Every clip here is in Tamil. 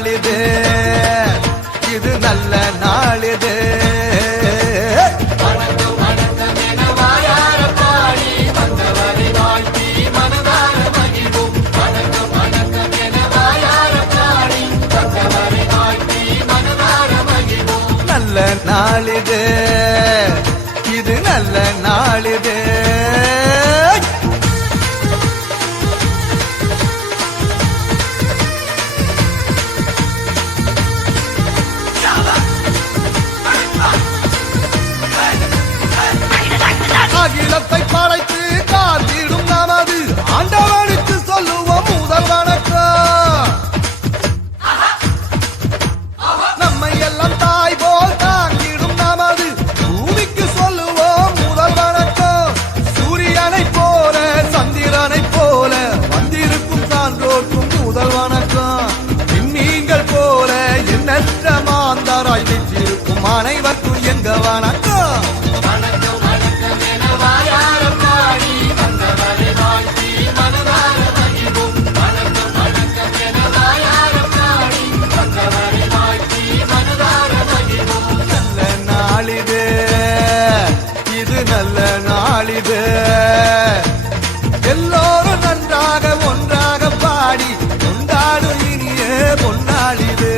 நாளிது இது நல்ல நாளிது நல்ல நாளிது இது நல்ல நாளிது அகிலத்தை படைத்து காத்திடும் நமது ஆண்டவனுக்கு சொல்லுவோம் முதல் வணக்கம். நம்மை எல்லாம் தாய் போல் தாங்கிடும் நமது பூமிக்கு சொல்லுவோம் முதல் வணக்கம். சூரியனை போல சந்திரனை போல வந்திருக்கும் சான்றோர்க்கும் முதல் வணக்கம். நீங்கள் போல எண்ணற்ற மாந்தராய் வீற்றிருக்கும் அனைவருக்கும் எங்க வணக்கம். நல்ல நாளிது எல்லோரும் நன்றாக ஒன்றாக பாடி கொண்டாடும் இனிய பொன்னாளிது.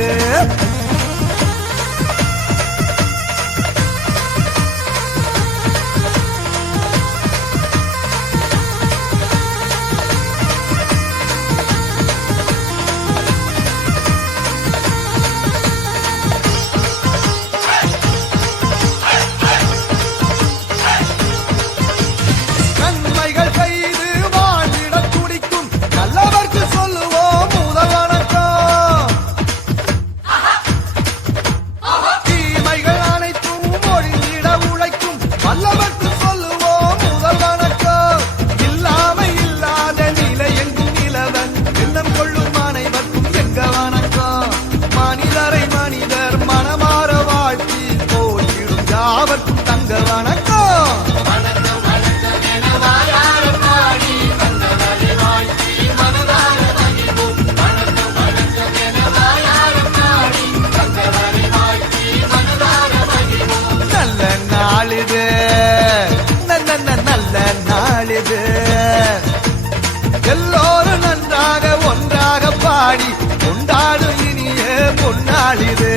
எல்லோரும் நன்றாக ஒன்றாக பாடி கொண்டாடும் இனிய பொன்னாளிது.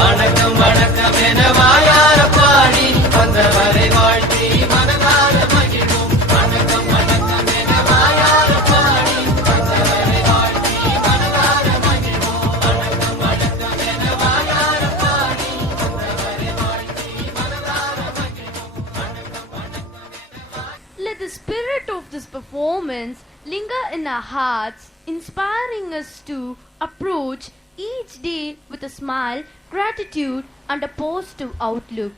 வணக்கம் வணக்கம் என வாயார பாடி வந்தவரை வாழ்த்தி மனதார மகிழ்வோம். வணக்கம் வணக்கம் என வாயார பாடி வந்தவரை வாழ்த்தி மனதார மகிழ்வோம். வணக்கம் வணக்கம் என வாயார பாடி வந்தவரை வாழ்த்தி மனதார மகிழ்வோம். வணக்கம் வணக்கம். Let the spirit of this performance linger in our hearts, inspiring us to approach each day with a smile, gratitude, and a positive outlook.